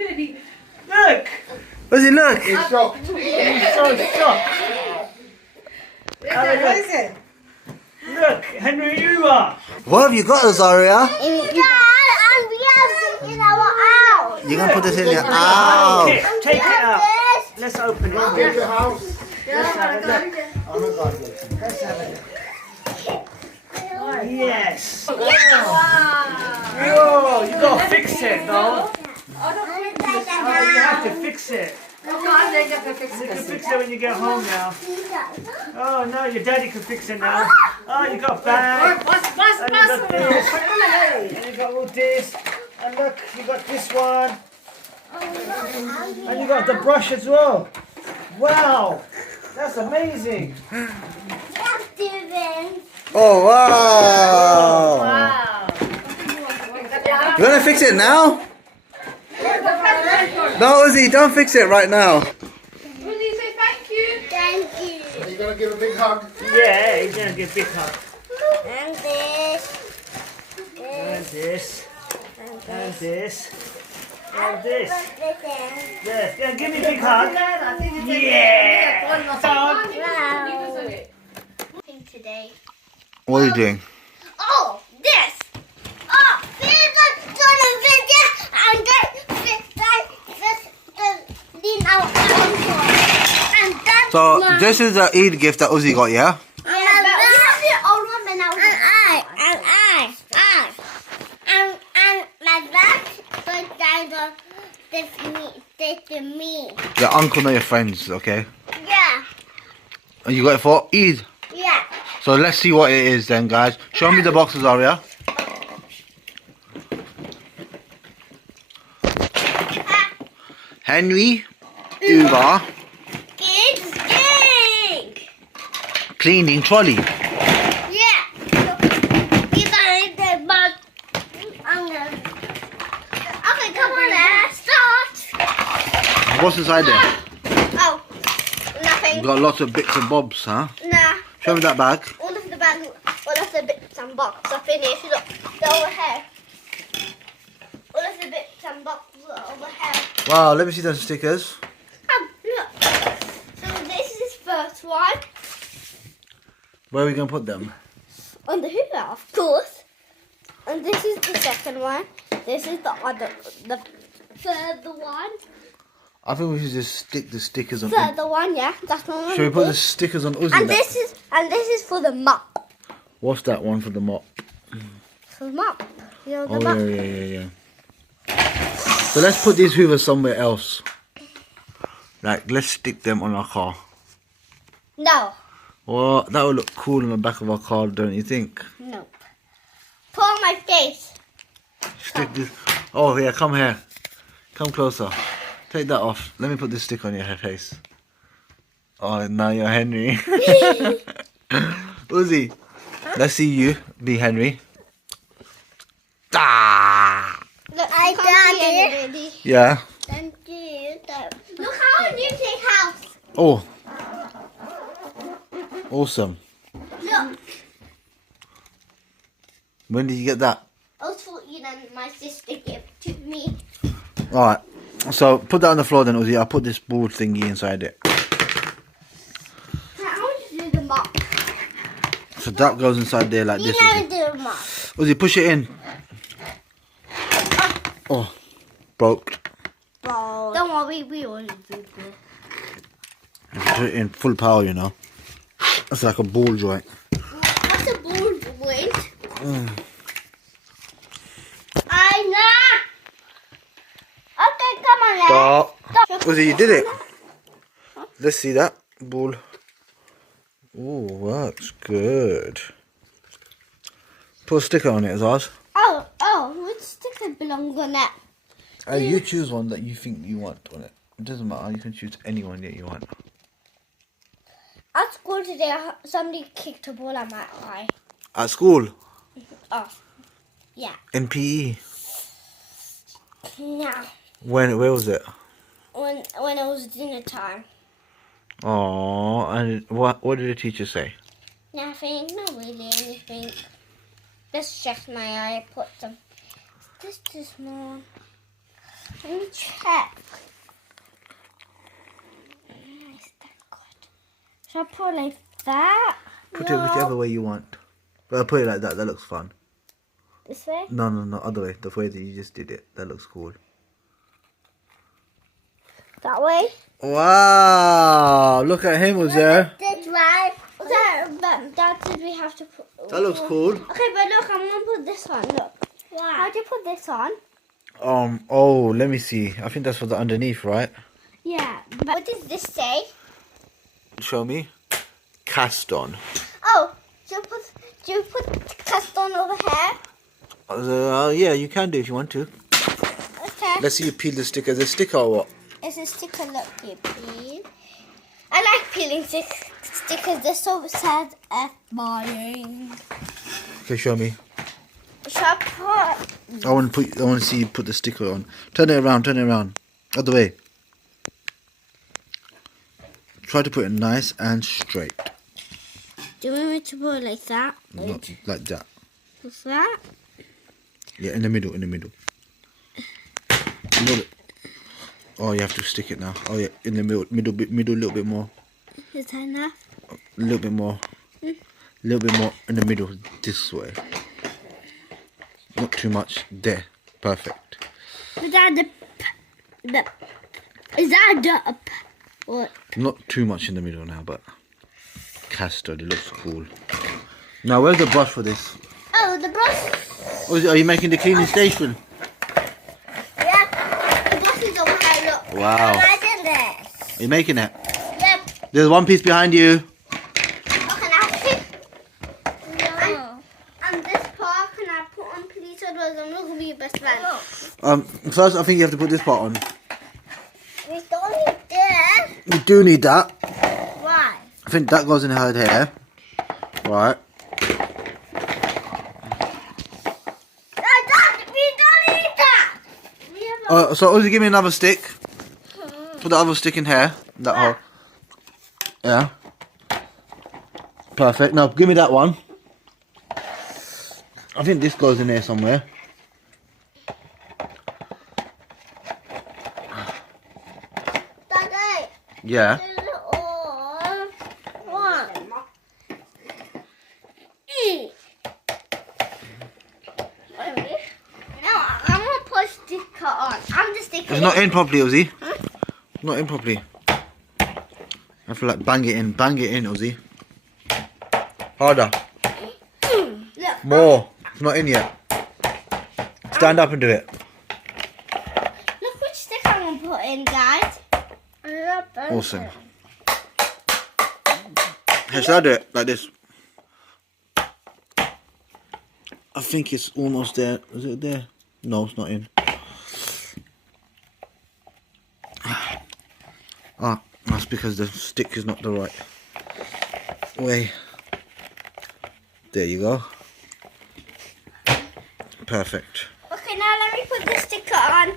Look! Does he look? He's shocked. He's so shocked. What is it? Look, Henry Hoover. What have you got, Azaria? Dad, and we have this in our house. You're gonna put this in your Okay, house. take it out. This. Let's open it. Get the house. Let's have a look. Oh my God, look. Let's have a look. Yes. Wow. Whoa, you gotta fix it, though. You have to fix it. You can fix it when you get home now. Oh no, your daddy can fix it now. Oh, you got a bag. And you got this. And you got all this. And look, you got this one. And you got the brush as well. Wow, that's amazing. Oh wow! You wanna fix it now? No, Uzi, don't fix it right now. Uzi, say thank you. Thank you. Are you going to give a big hug? Yeah, he's gonna give a big hug. And this. And this. And this. And this. Yes, yeah, give me a big hug. Yeah. Today. What are you doing? Oh, this. Oh, this is gonna video and this our uncle. And that's So this is the Eid gift that Uzi got, yeah? we have the old one and now and my dad put down this to me. Your uncle know your friends, okay? Yeah. And you got it for Eid. Yeah. So let's see what it is then, guys. Show me the boxes, Aria. Henry Hoover Kids dig. cleaning trolley. Yeah. These are the bug. Okay, come on, let's start. What's inside there? Oh, You nothing. got lots of bits and bobs, huh? Nah. Show me that bag. All of the bags, all of the bits and bobs are finished. Look, they're over here. All of the bits and bobs are over here. Wow, let me see those stickers. Look. So this is first one Where are we going to put them? on the Hoover, of course. And this is the second one. This is the third one. I think we should just stick the stickers on. Third one, yeah. That's one. Should we put the stickers on Uzi? And this is for the mop. What's that one for the mop? For the mop. You know the Oh, mop. yeah. So let's put these Hoovers somewhere else. Like, let's stick them on our car. No. Well, that would look cool on the back of our car, don't you think? Nope. Put on my face. Stick this. Oh, yeah, come here. Come closer. Take that off. Let me put this stick on your face. Oh, now you're Henry. Uzi, let's see you be Henry. Ah! Look, I done it. Yeah. Thank you. Look how you take house. Oh. Awesome. Look. When did you get that? I was for you and my sister gave to me. Alright. So put that on the floor then, Uzi. I'll put this board thingy inside it. I want to do the mop. So that goes inside there like You this. never Uzi. do the mop. Uzi, push it in. Oh, broke. Don't worry, we always do this. You have to put it in full power, you know. It's like a ball joint. What's a ball joint? I know. Okay, come on, let's Stop. Uzi, you did it. Let's see that ball. Oh, works good. Put a sticker on it, Azaz. Oh, which sticker belongs on it? You choose one that you think you want on it. It doesn't matter. You can choose any one that you want. At school today, somebody kicked a ball at my eye. At school? Oh, yeah. In PE? Yeah. Where was it? When it was dinner time. Oh, and what did the teacher say? Nothing, not really anything. Let's check my eye. Put some. Is this too small? Let me check. Is that good? Should I put it like that? Put it whichever way you want. But put it like that. That looks fun. This way? No, other way. The way that you just did it. That looks cool. That way? Wow! Look at him, Uzair. That's right. That did we have to put. That looks cool. Okay, but look, I'm gonna put this on. Look. Why? How do you put this on? Oh, let me see. I think that's for the underneath, right? Yeah. But what does this say? Show me. Cast on. Oh, do you put cast on over here? Yeah, you can do if you want to. Okay. Let's see you peel the sticker. Is it a sticker or what? It's a sticker, look, you peel. I like peeling stickers. They're so sad and boring. Okay, show me. Should I put? I want to see you put the sticker on. Turn it around. Other way. Try to put it nice and straight. Do you want me to put it like that? Not like that. Like that? Yeah, in the middle. A little bit. Oh, you have to stick it now. Oh yeah, in the middle, a little bit more. Is that enough? A little bit more. A little bit more in the middle, this way. Not too much. There. Perfect. Is that the what? Not too much in the middle now, but custard, it looks cool. Now, where's the brush for this? Oh, the brush. Oh, are you making the cleaning station? Yeah, the brush is over here, look. Wow. Imagine this. Are you making it? Yep. There's one piece behind you. Oh, can I pick? No. And this part, can I put on, please? Otherwise, I'm not going to be your best friend. First, I think you have to put this part on. We don't need this. You do need that. Why? I think that goes in her hair. Right. We don't need that. We have So, Ozzy, give me another stick. Put the other stick in here. That hole. Yeah. Perfect. Now, give me that one. I think this goes in there somewhere. Daddy. Yeah. This is all one. No, I'm gonna put sticker on. I'm just sticking. It's not in properly, Ozzy. Not in properly. I feel like bang it in, Ozzy. Harder. Look. More. It's not in yet. Stand up and do it. Look which sticker I'm gonna put in, guys. Awesome. Hey, should I do it like this? I think it's almost there. Is it there? No, it's not in. Ah, that's because the stick is not the right way. There you go. Perfect. Okay, now let me put the sticker on.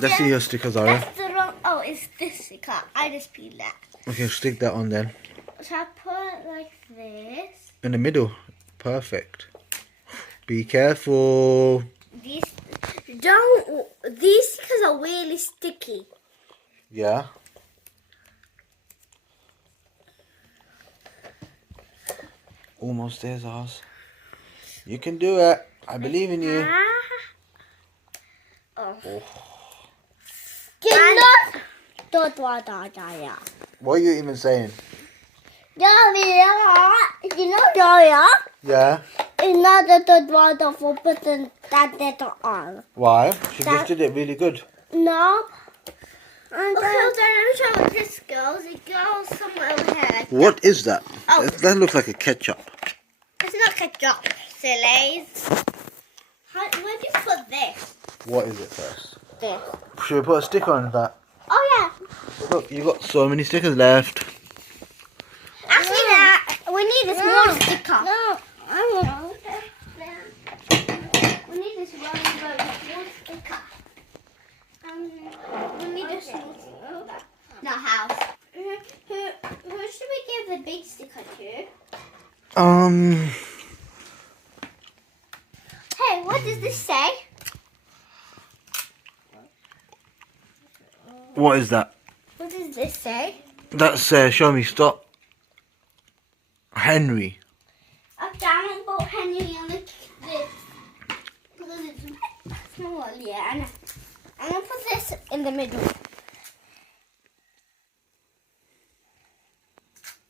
Let's see your sticker, Zara. That's the wrong. Oh, it's this sticker. I just peeled that. Okay, stick that on then. So I put it like this. In the middle. Perfect. Be careful. These stickers are really sticky. Yeah. Almost there, Zaz. You can do it. I believe in you. Oh. What are you even saying? You know Doya? Yeah. It's not the water for putting that letter on. Why? She just did it really good. No. And okay, then let me show what this goes. It goes somewhere over here. What is that? Oh. That looks like a ketchup. It's not ketchup, sillies. Where do you put this? What is it first? This. Should we put a sticker on that? Oh yeah. Look, you got so many stickers left. Actually, we need a small sticker. No, I won't. We need this one small sticker. We need a small sticker. No, house. Who should we give the big sticker to? Hey, what does this say? What is that? What does this say? That's, show me, stop. Henry. I've down about Henry on this. Because it's a bit small, yeah. And I'm going to put this in the middle.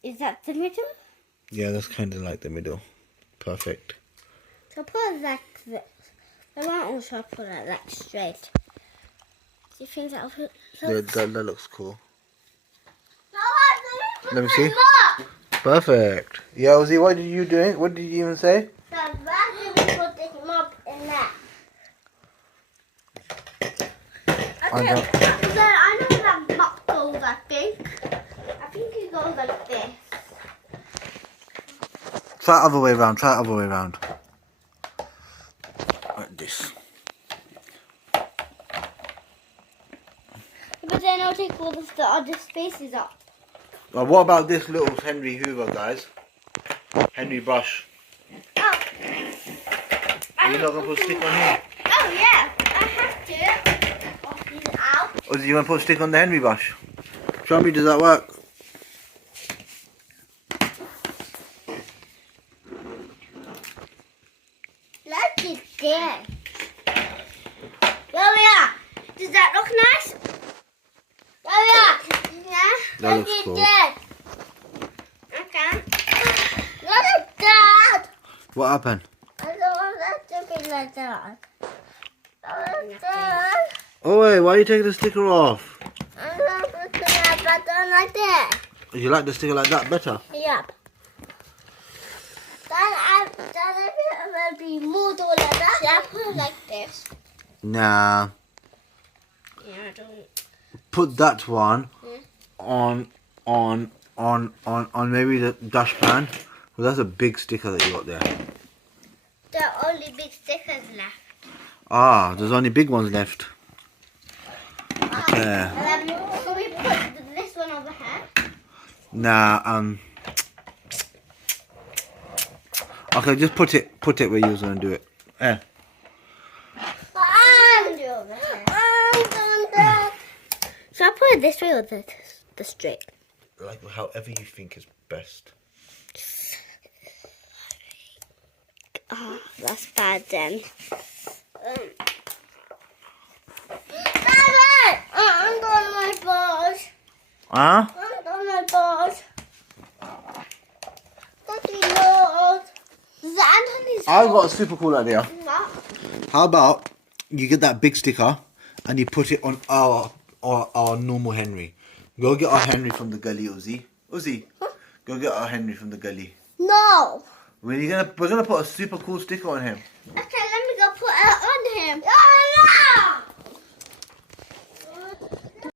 Is that the middle? Yeah, that's kind of like the middle. Perfect. So put it like this. I want also put it like straight. Do you think that'll fit? That looks cool. No, I Let me see. Perfect. Yeah, Ozzy, what did you doing? What did you even say? Dad, why did we put this mop in there? Okay, don't- then I know that mop goes, I think. I think it goes like this. Try it other way around. Try it other way around. Like this. But then I'll take all the other spaces up. Well, what about this little Henry Hoover, guys? Henry brush. Oh. Are you not going to put a stick on here? Oh, yeah. I have to. Off these out. Or do you want to put a stick on the Henry brush? Show me, does that work? Look at this. Lola, does that look nice? Lola, yeah? That looks cool. This. Okay. Look at that. What happened? I don't want that to be like that. Look at that. Oh, wait, why are you taking the sticker off? I don't put that button like that. You like the sticker like that better? Yep. Then I will be moved all like that. Yeah, I put it like this. Nah. Yeah, I don't. Put that one on maybe the dashpan. Well, that's a big sticker that you got there. There are only big stickers left. Ah, there's only big ones left. Okay. And then can we put this one over here? Nah, okay, just put it where you was gonna do it. Yeah. I'm do over here. So I put it this way or the straight? Like however you think is best. Oh, that's bad then. I'm doing my balls. Huh? I'm doing my balls. Daddy knows. Anthony's I've got a super cool idea. What? How about you get that big sticker and you put it on our normal Henry. Go get our Henry from the gully, Uzi. Uzi, go get our Henry from the gully. No. We're gonna put a super cool sticker on him. Okay,